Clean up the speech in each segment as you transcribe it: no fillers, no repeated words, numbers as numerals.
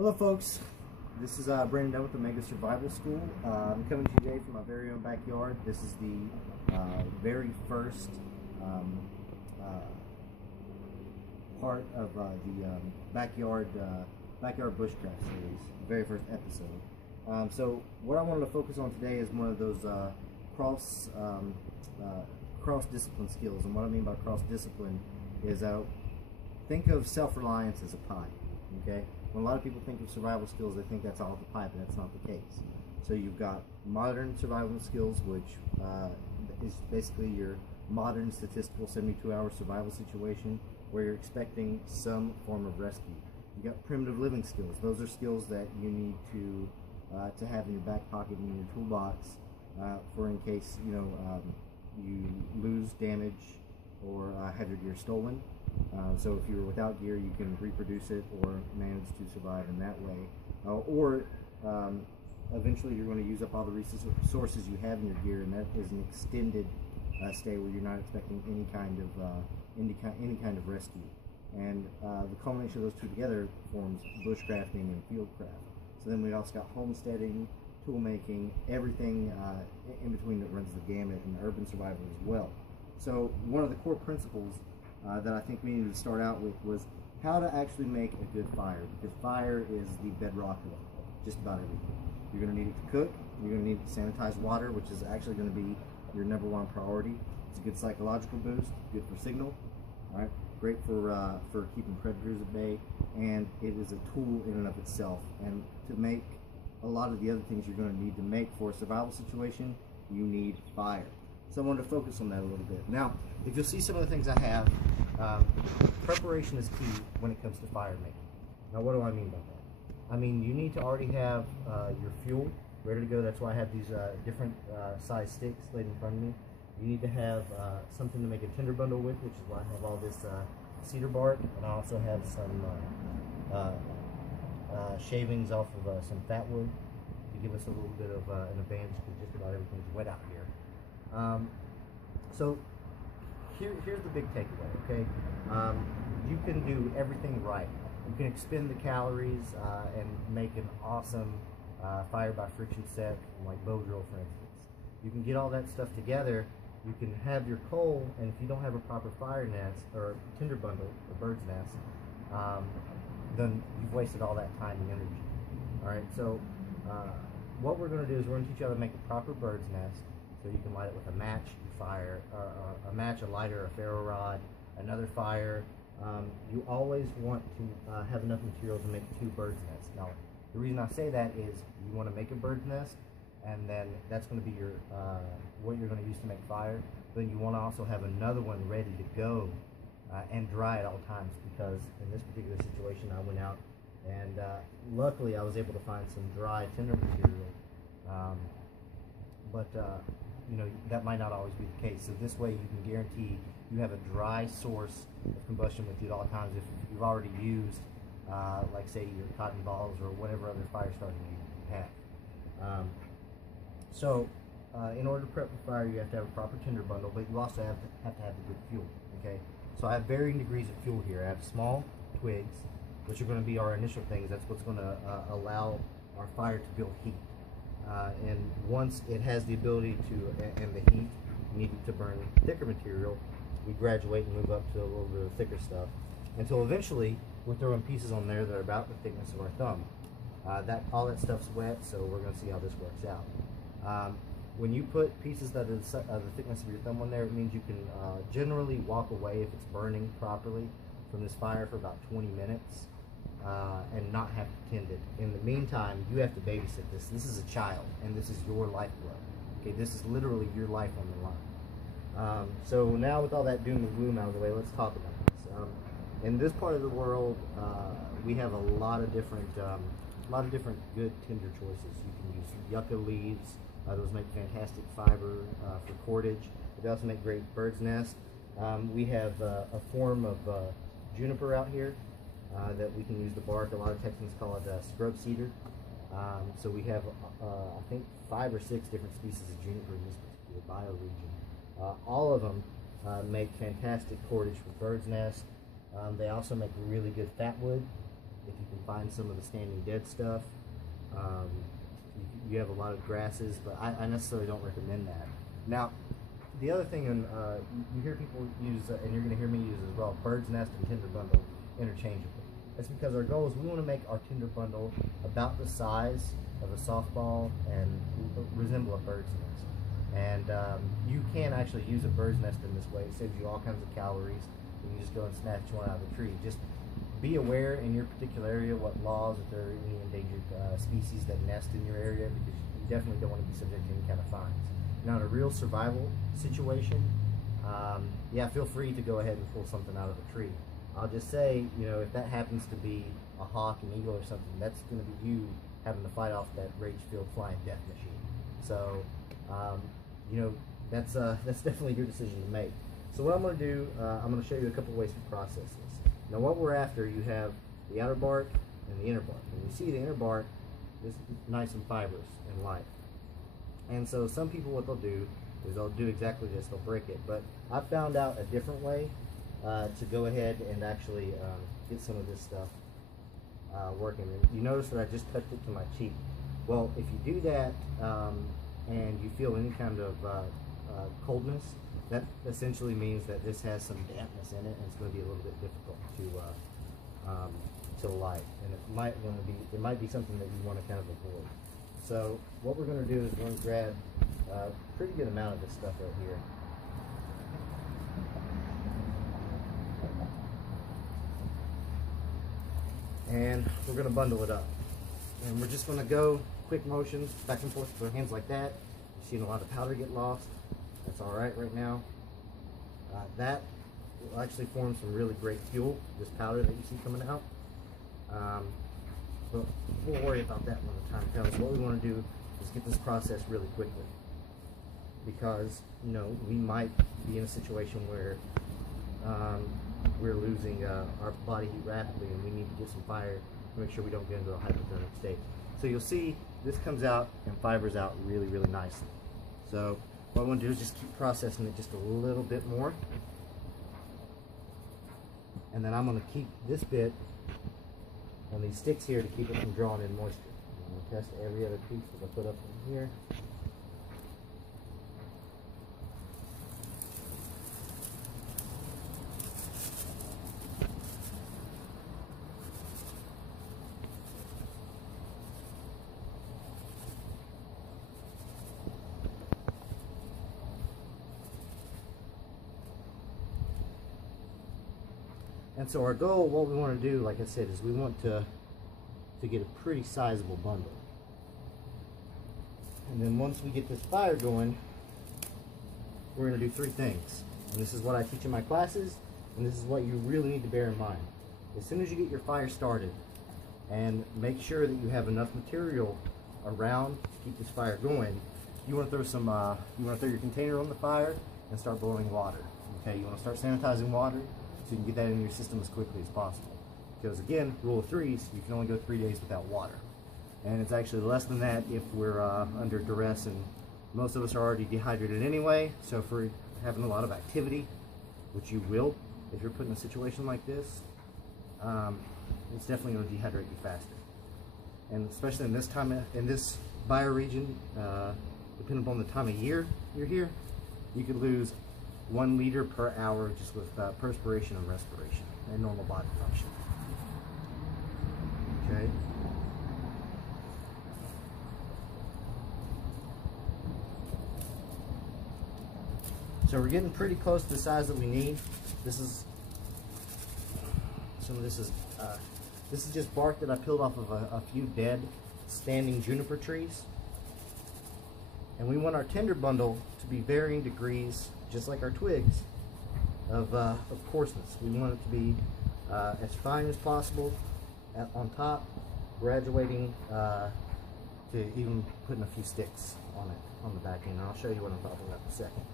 Hello folks, this is Brandon with the Mega Survival School. I'm coming to you today from my very own backyard. This is the very first part of the backyard bushcraft series, the very first episode. So what I wanted to focus on today is one of those cross-discipline skills, and what I mean by cross-discipline is think of self-reliance as a pipe. Okay, when a lot of people think of survival skills, they think that's all the pipe, and that's not the case. So you've got modern survival skills, which is basically your modern statistical 72-hour survival situation where you're expecting some form of rescue. You got primitive living skills. Those are skills that you need to have in your back pocket and in your toolbox for in case you lose, damage, or have your gear stolen. So if you're without gear, you can reproduce it or manage to survive in that way. Eventually you're going to use up all the resources you have in your gear, and that is an extended stay where you're not expecting any kind of rescue. And the culmination of those two together forms bushcrafting and fieldcraft. So then we also got homesteading, tool making, everything in between that runs the gamut, and urban survival as well. So one of the core principles that I think we needed to start out with was how to actually make a good fire, because fire is the bedrock of just about everything. You're going to need it to cook. You're going to need sanitized water, which is actually going to be your #1 priority. It's a good psychological boost, good for signal, all right, great for keeping predators at bay, and it is a tool in and of itself. And to make a lot of the other things you're going to need to make for a survival situation, you need fire. So I wanted to focus on that a little bit. Now, if you'll see some of the things I have, preparation is key when it comes to fire making. Now, what do I mean by that? I mean, you need to already have your fuel ready to go. That's why I have these different size sticks laid in front of me. You need to have something to make a tinder bundle with, which is why I have all this cedar bark, and I also have some shavings off of some fat wood to give us a little bit of an advantage, because just about everything's wet out here. So here's the big takeaway, okay? You can do everything right. You can expend the calories and make an awesome fire by friction set, like bow drill, for instance. You can get all that stuff together. You can have your coal, and if you don't have a proper fire nest or tinder bundle, a bird's nest, then you've wasted all that time and energy. All right, so what we're going to do is we're going to teach you how to make a proper bird's nest. So you can light it with a match, a match, a lighter, a ferro rod, another fire. You always want to have enough material to make 2 bird's nests. Now, the reason I say that is you want to make a bird's nest, and then that's going to be your what you're going to use to make fire. Then you want to also have another one ready to go and dry at all times, because in this particular situation, I went out and luckily I was able to find some dry tinder material. But that might not always be the case. So this way you can guarantee you have a dry source of combustion with you at all times if you've already used, like say, your cotton balls or whatever other fire starting you have. In order to prep for fire, you have to have a proper tinder bundle, but you also have to have the good fuel. Okay. So I have varying degrees of fuel here. I have small twigs, which are going to be our initial things. That's what's going to allow our fire to build heat. And once it has the ability to, and the heat needed to burn thicker material, we graduate and move up to a little bit of thicker stuff, until eventually we're throwing pieces on there that are about the thickness of our thumb. All that stuff's wet, so we're going to see how this works out. When you put pieces that are the thickness of your thumb on there, it means you can generally walk away, if it's burning properly, from this fire for about 20 minutes. And not have to tend it. In the meantime, you have to babysit this. This is a child, and this is your lifeblood. Okay, this is literally your life on the line. So now, with all that doom and gloom out of the way, let's talk about this. In this part of the world, we have a lot of different good tinder choices. You can use yucca leaves. Those make fantastic fiber for cordage. They also make great bird's nest. We have a form of juniper out here. That we can use the bark. A lot of Texans call it scrub cedar. So we have, I think, 5 or 6 different species of juniper in this particular bioregion. All of them make fantastic cordage for bird's nest. They also make really good fat wood. if you can find some of the standing dead stuff. You have a lot of grasses, but I necessarily don't recommend that. Now, the other thing, you hear people use, and you're going to hear me use as well, bird's nest and tinder bundle interchangeably. That's because our goal is we want to make our tinder bundle about the size of a softball and resemble a bird's nest. And you can actually use a bird's nest in this way. It saves you all kinds of calories. You can just go and snatch one out of the tree. Just be aware in your particular area what laws, if there are any endangered species that nest in your area, because you definitely don't want to be subject to any kind of fines. Now, in a real survival situation, yeah, feel free to go ahead and pull something out of a tree. I'll just say, you know, if that happens to be a hawk, an eagle, or something, that's going to be you having to fight off that rage-filled flying death machine. So, you know, that's definitely your decision to make. So what I'm going to do, I'm going to show you a couple ways to process this. Now, what we're after, you have the outer bark and the inner bark. And you see the inner bark is nice and fibrous and light. And so some people, what they'll do is they'll do exactly this, they'll break it. But I found out a different way to go ahead and actually get some of this stuff working. And you notice that I just touched it to my cheek. Well, if you do that and you feel any kind of coldness, that essentially means that this has some dampness in it, and it's going to be a little bit difficult to light, and it might be something that you want to kind of avoid. So what we're going to do is we're going to grab a pretty good amount of this stuff right here. And we're going to bundle it up. And we're just going to go quick motions back and forth with our hands like that. You've seen a lot of powder get lost. That's all right now. That will actually form some really great fuel, this powder that you see coming out. But we'll worry about that when the time comes. What we want to do is get this process really quickly, because, you know, we might be in a situation where we're losing our body heat rapidly, and we need to get some fire to make sure we don't get into a hypothermic state. So you'll see this comes out and fibers out really, really nicely. So what I want to do is just keep processing it just a little bit more. And then I'm going to keep this bit on these sticks here to keep it from drawing in moisture. I'm going to test every other piece that I put up in here. And so our goal, what we want to do, like I said, is we want to get a pretty sizable bundle. And then once we get this fire going, we're going to do three things. And this is what I teach in my classes, and this is what you really need to bear in mind. As soon as you get your fire started, and make sure that you have enough material around to keep this fire going, you want to throw some, you want to throw your container on the fire and start boiling water. Okay, you want to start sanitizing water, so you can get that in your system as quickly as possible. Because again, rule of threes, you can only go 3 days without water. And it's actually less than that if we're under duress, and most of us are already dehydrated anyway. So if we're having a lot of activity, which you will if you're put in a situation like this, it's definitely going to dehydrate you faster. And especially in this time, in this bioregion, depending upon the time of year you're here, you could lose 1 liter per hour just with perspiration and respiration and normal body function. Okay. So we're getting pretty close to the size that we need. This is some of this is just bark that I peeled off of a few dead standing juniper trees. And we want our tinder bundle to be varying degrees, just like our twigs, of coarseness. We want it to be as fine as possible on top, graduating to even putting a few sticks on it on the back end. And I'll show you what I'm talking about in a second.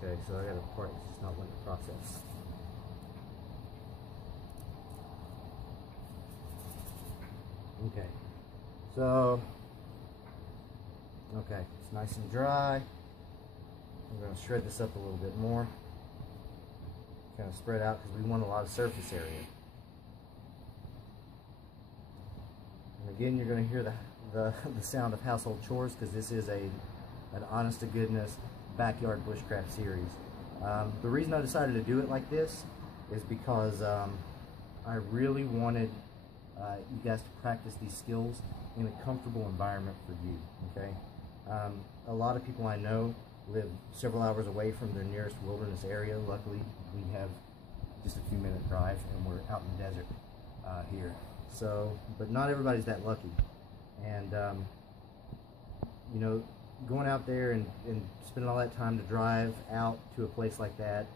Okay, so I got a part that's just not wanting to process. Okay, so okay, it's nice and dry. I'm going to shred this up a little bit more. kind of spread out because we want a lot of surface area. And again, you're going to hear the sound of household chores because this is an honest to goodness backyard bushcraft series. The reason I decided to do it like this is because I really wanted you guys to practice these skills in a comfortable environment for you. Okay, a lot of people I know live several hours away from their nearest wilderness area. Luckily, we have just a few minute drive and we're out in the desert here. So, but not everybody's that lucky. And you know, going out there and spending all that time to drive out to a place like that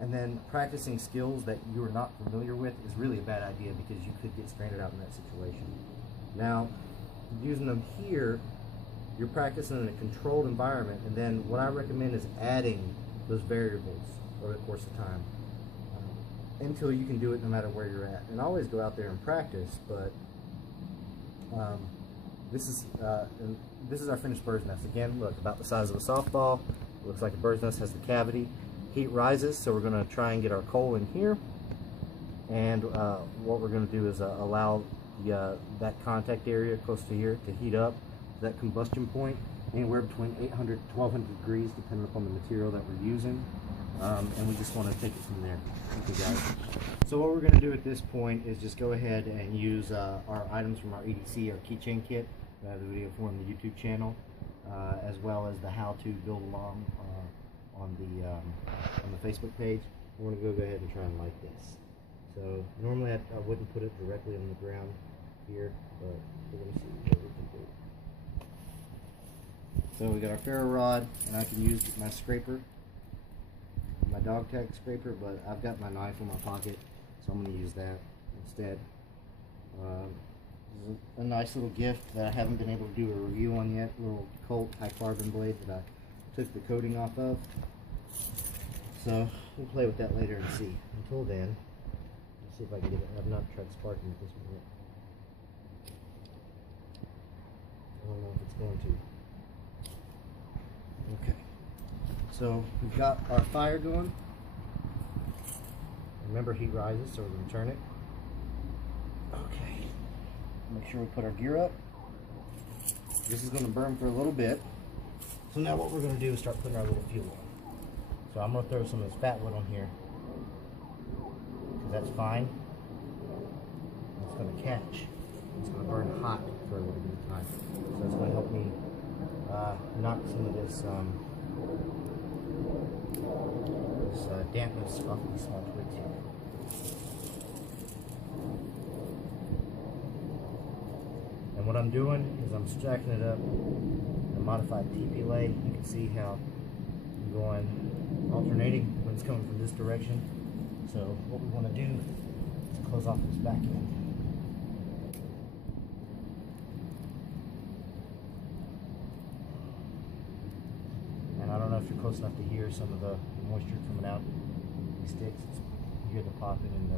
and then practicing skills that you are not familiar with is really a bad idea because you could get stranded out in that situation. Now, using them here, you're practicing in a controlled environment, and then what I recommend is adding those variables over the course of time until you can do it no matter where you're at. And always go out there and practice, but this is our finished bird's nest. Again, look, about the size of a softball. It looks like a bird's nest has the cavity. Heat rises, so we're going to try and get our coal in here. And what we're going to do is allow that contact area close to here to heat up to that combustion point, anywhere between 800 to 1200 degrees, depending upon the material that we're using. And we just want to take it from there. Okay, guys. So what we're going to do at this point is just go ahead and use our items from our EDC, our keychain kit. I have a video for on the YouTube channel, as well as the how to build along on the Facebook page. We're going to go ahead and try and light this. So normally I wouldn't put it directly on the ground here, but we're going to see what we can do. So we got our ferro rod, and I can use my scraper, my dog tag scraper, but I've got my knife in my pocket, so I'm going to use that instead. This is a nice little gift that I haven't been able to do a review on yet. A little Colt high carbon blade that I took the coating off of. So we'll play with that later and see. Until then, let's see if I can get it. I've not tried sparking with this one yet. I don't know if it's going to. Okay. So we've got our fire going. Remember, heat rises, so we're going to turn it. Okay. Make sure we put our gear up. This is going to burn for a little bit. So now what we're going to do is start putting our little fuel on. So I'm going to throw some of this fat wood on here, because that's fine. It's going to catch. It's going to burn hot for a little bit of time. So it's going to help me knock some of this dampness off these small twigs here. And what I'm doing is I'm stacking it up in a modified TP lay. You can see how I'm going alternating when it's coming from this direction. So what we want to do is close off this back end. And I don't know if you're close enough to hear some of the moisture coming out these sticks. You hear the popping and the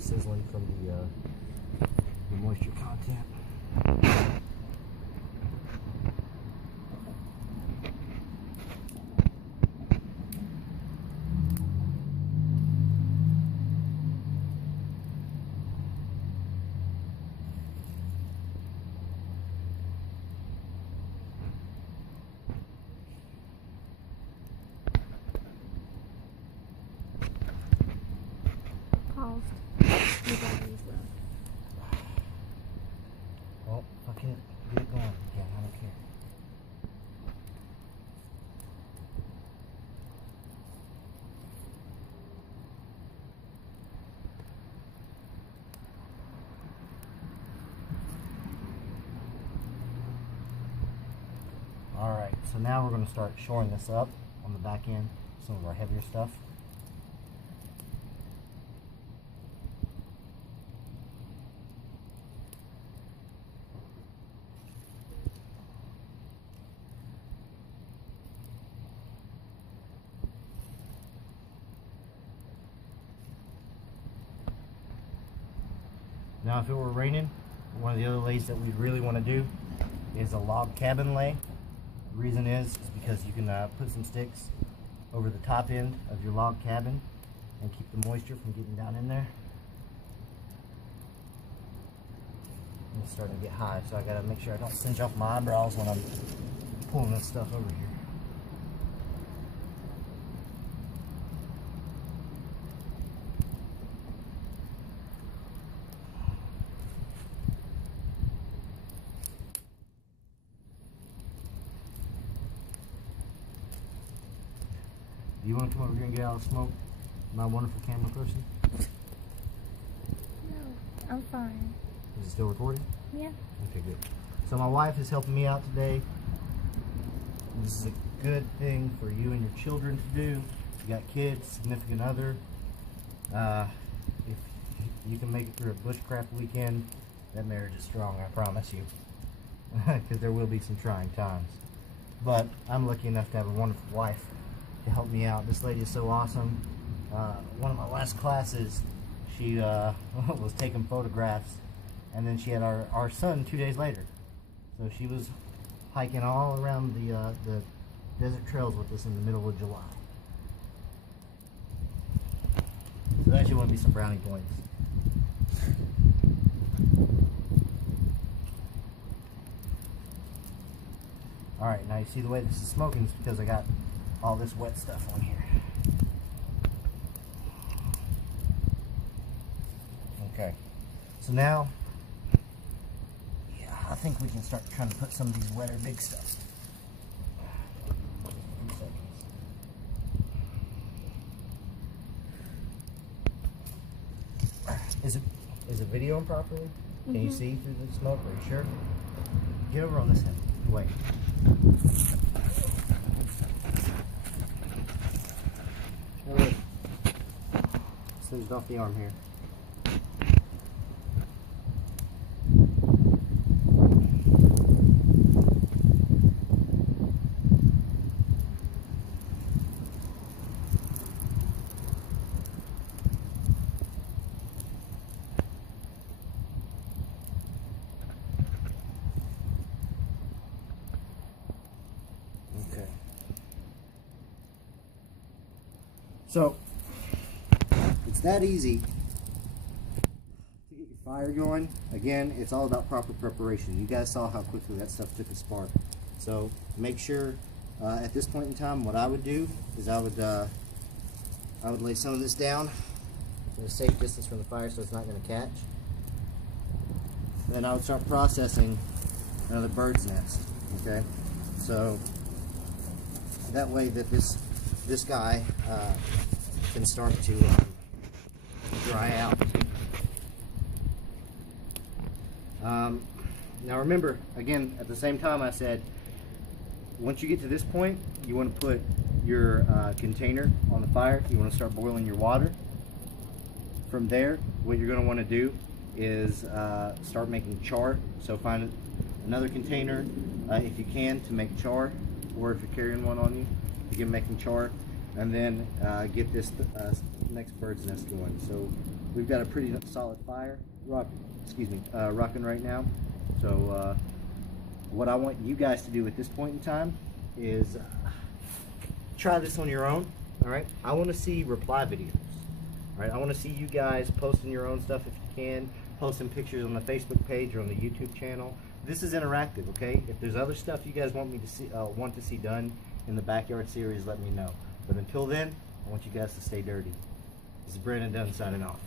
sizzling from the moisture content. Well, if I can get it going, yeah, I don't care. Alright, so now we're going to start shoring this up on the back end, some of our heavier stuff. Now if it were raining, one of the other lays that we really want to do is a log cabin lay. The reason is because you can put some sticks over the top end of your log cabin and keep the moisture from getting down in there. It's starting to get high, so I gotta make sure I don't cinch off my eyebrows when I'm pulling this stuff over here. Do you want to come over here and get out of the smoke, my wonderful camera person? No, I'm fine. Is it still recording? Yeah. Okay, good. So my wife is helping me out today. This is a good thing for you and your children to do. You got kids, significant other. If you can make it through a bushcraft weekend, that marriage is strong, I promise you. Because there will be some trying times. But I'm lucky enough to have a wonderful wife to help me out. This lady is so awesome. One of my last classes, she was taking photographs, and then she had our son 2 days later. So she was hiking all around the desert trails with us in the middle of July. So that should want to be some brownie points. Alright, now you see the way this is smoking is because I got all this wet stuff on here. Okay, so now, yeah, I think we can start trying to put some of these wetter big stuff. Is it videoing properly? Can you see through the smoke? Are you sure? Get over on this end. Wait. Wait. Singed off the arm here. So, it's that easy to get your fire going. Again, it's all about proper preparation. You guys saw how quickly that stuff took a spark. So, make sure at this point in time, what I would do is I would lay some of this down at a safe distance from the fire so it's not going to catch. Then I would start processing another bird's nest. Okay, so that way that this guy can start to dry out. Now remember, again, at the same time I said, once you get to this point, you want to put your container on the fire. You want to start boiling your water. From there, what you're going to want to do is start making char. So find another container, if you can, to make char, or if you're carrying one on you, begin making char, and then get this next bird's nest going. So we've got a pretty solid fire rocking right now. So what I want you guys to do at this point in time is try this on your own. All right, I want to see reply videos. All right, I want to see you guys posting your own stuff if you can, posting pictures on the Facebook page or on the YouTube channel. This is interactive, okay? If there's other stuff you guys want me to see done in the backyard series, let me know. But until then, I want you guys to stay dirty. This is Brandon Dunn signing off.